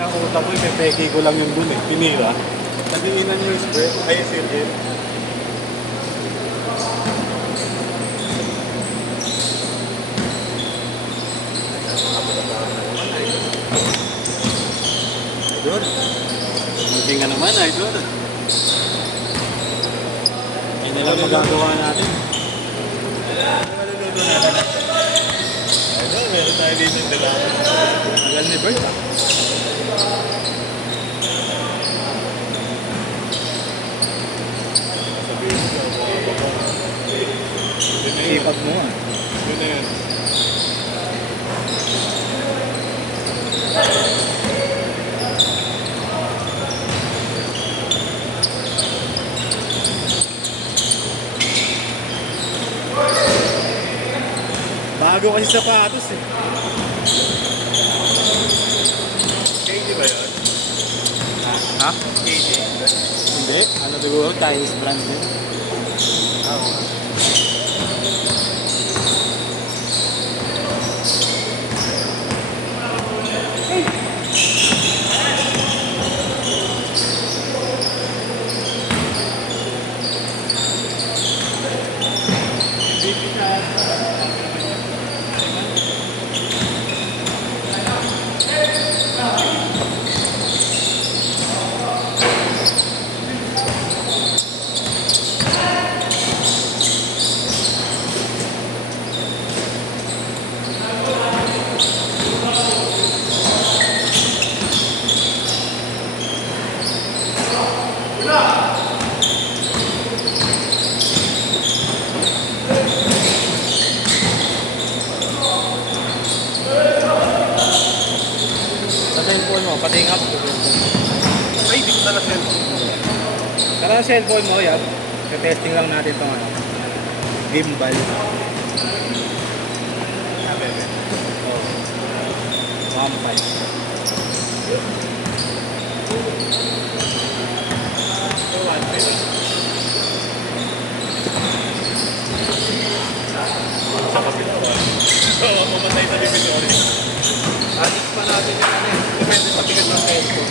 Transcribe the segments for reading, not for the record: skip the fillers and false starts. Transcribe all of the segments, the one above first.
ng utak ko, ipepeki ko lang yung dun eh. Pinira. Nagingin yung spray. Ay, silin. Idol. Hindi nga naman, idol. Yan nilang magagawa natin. Maluluto natin. Idol, meron tayo dito yung dalawa. Tagal ni Bert ah. Sipag mo ah. Yun na yun. Bago kasi sapatos eh. KD ba yun? Ha? KD? Hindi. Ano siguro? Chinese brand yun. Oo. Sa cellphone mo, pating up. Ay, di ko tala cellphone. Tara sa cellphone mo yan. Testing lang natin itong ano. Gimbal. Ah, bebe. Oh. 1.5. Sa kapituan. Oo, pumatay sa bibidori. Adik pa natin yung ano eh. Depende sa ticket ng cellphone.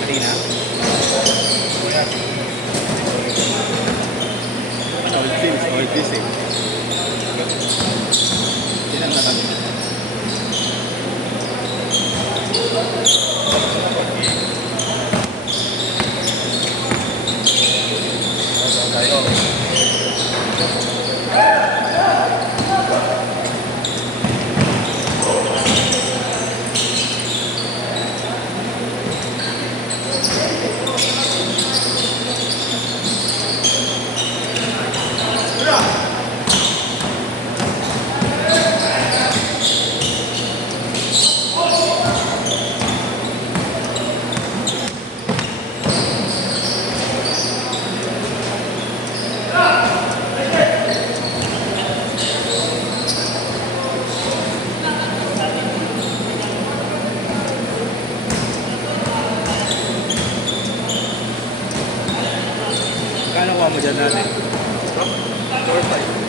Kanina. Old films, old this eh. Sinan na kami. Kano kuha mo dyan natin? Door 5.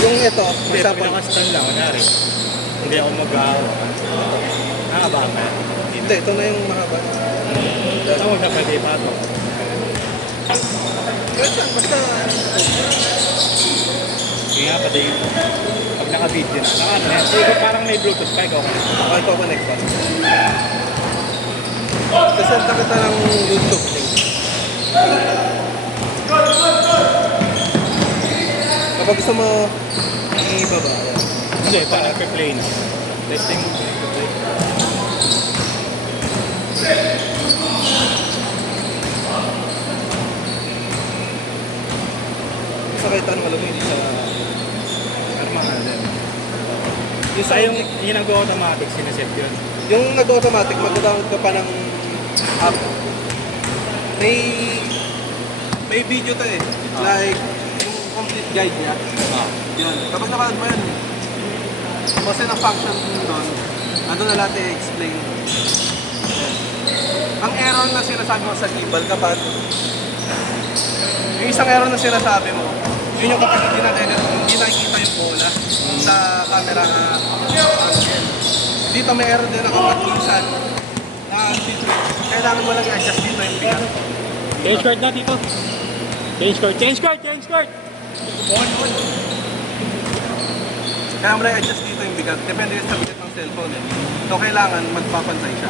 Yung ito, Hindi, isa pa. pinaka-stand lang. Kunyari, hindi ako mag-aawa. Nakaba ka. Hindi, ito na yung mahaba. Ako magkapagay pa ito. Kahit saan, basta Kaya patingin mo. Pag naka-video na. Naka-ano yan. So, ikaw parang may Bluetooth pa. Ikaw Okay, ito connect pa. Sasenta kita ng YouTube link. Kapag gusto mo ibaba, yan. Hindi, parang nagpe-play na. Testing mo. Nagpe-play. Sa kita ng malamig, hindi siya... Pero mahal din. Yung sa Yung nag-automatic, sineset yun. yung nag-automatic, mag-download ka pa ng app. May video to eh. Like, yung complete guide niya. Yun. Kapag napanood mo yun, kasi ng function doon, ano na lahat i-explain. Yan. Ang error na sinasabi mo sa gimbal kapag yung isang error na sinasabi mo, yun yung kapag hindi nakikita yung bola sa camera na angle. Dito may error din na kapag minsan kailangan mo lang i-adjust dito yung bigat. Change card na dito. Change card, change card, change card! Kaya mo lang i-adjust dito yung bigat. Depende sa bigat ng cellphone eh. So kailangan magpapantay siya.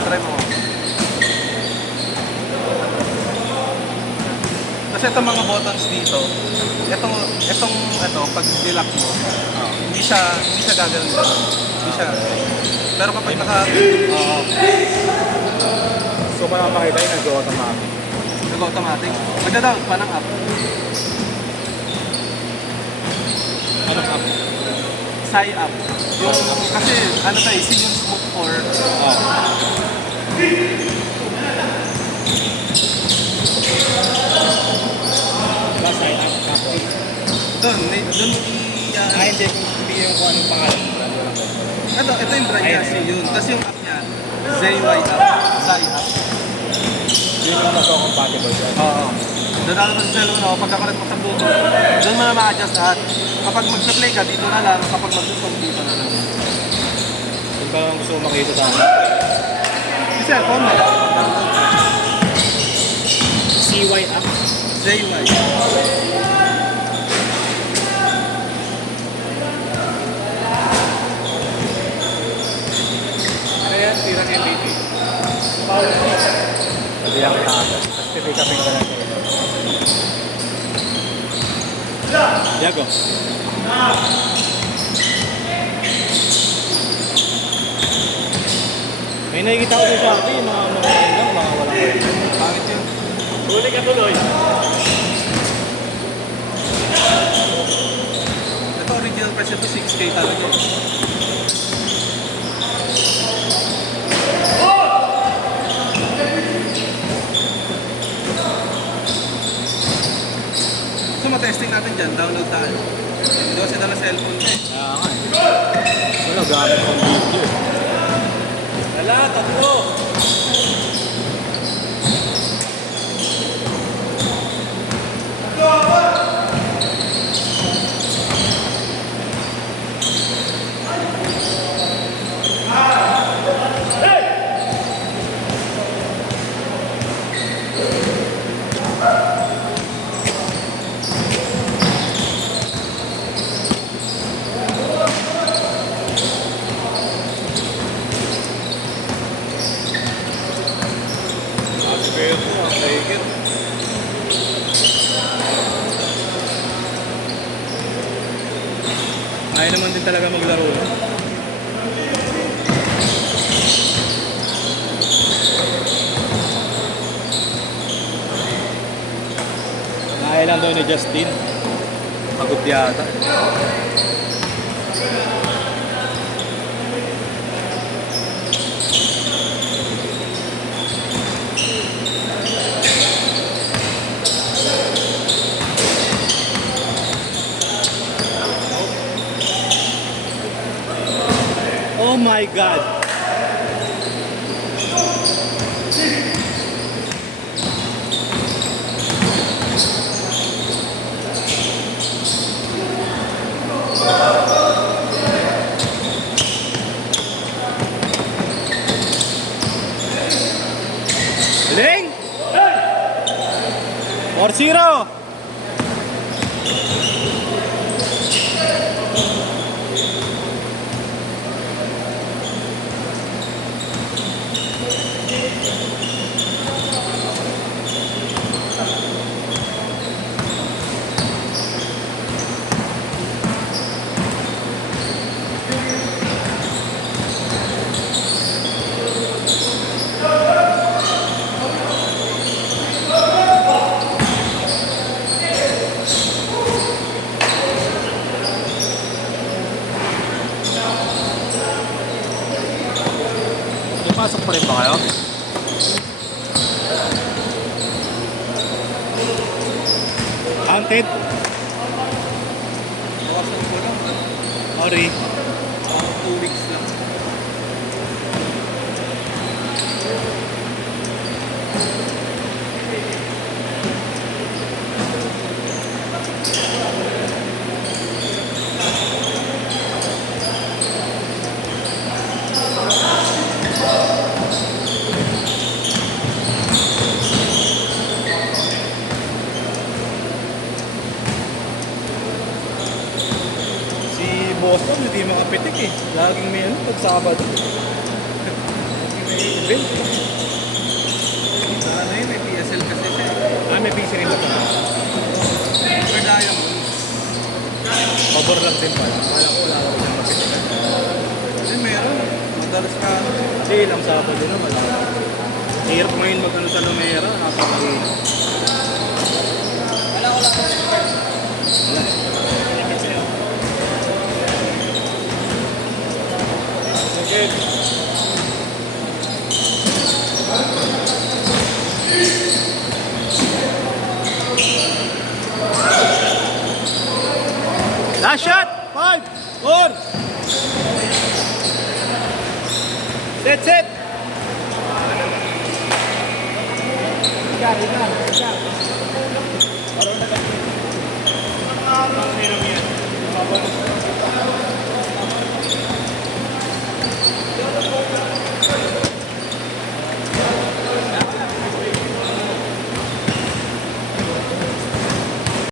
Try mo. Kasi itong mga buttons dito, ito, pag nilock mo, hindi siya gagawin lang. Hindi siya. Pero kapag So, parang makita yung nag-automatic. nag-automatic, magda-down pa ng app. Anong app? Sai app. Yung, kasi ano tayo, yung smoke for... Diba, sign up tapos? Doon Hindi yung kung anong pangalan. ito yung brand niya, Ayun. yun. Tapos yung app niya, ZY app, Sai app. Yun yung magko-compatible siya. Oo. Doon ako sa cellphone ako, pagkakaroon mo sa Bluetooth, doon mo na ma-adjust lahat. Kapag mag-play ka, dito na lang. Kapag mag-zoom, dito na lang. Kung ba gusto mo makita sa akin? Yung cellphone mo, CY app. ZY. Ano yan? Tirang MVP. Power key. Sabi ang taas. Tapos pipick-upin ko lang kayo. Yago. May nakikita ko sa Shopee, mga lang, mga walang kwenta. Bakit yun? Huli ka tuloy. Ito original price ito, 6K talaga. So matesting natin dyan, download tayo. Hindi kasi dala cellphone ko eh. Kaya nga eh. Wala, gamit kong video. Wala, tatlo. Ayaw naman din talaga maglaro. No? Ayaw lang daw ni Justin. Pagod yata. Oh my God! Ling! 4-0! rin ba kayo? Counted? Bawasan ko lang. Sorry. 2 weeks lang. Si Boston hindi makapitik eh. Laging may ano pag Sabado. Laging may event. Ano yun, may PSL kasi siya. Ah, may PC rin ba ito? Super Diamond. Pabor lang din pala. Akala ko wala ako siyang mapitikan. Kasi meron. Madalas ka. Hindi, ilang Sabado na wala ako. Hirap ngayon mag-ano sa Lumera. Napakahirap. Wala ko lang. Wala eh. Okay. Last shot! 5, 4. Set! Parang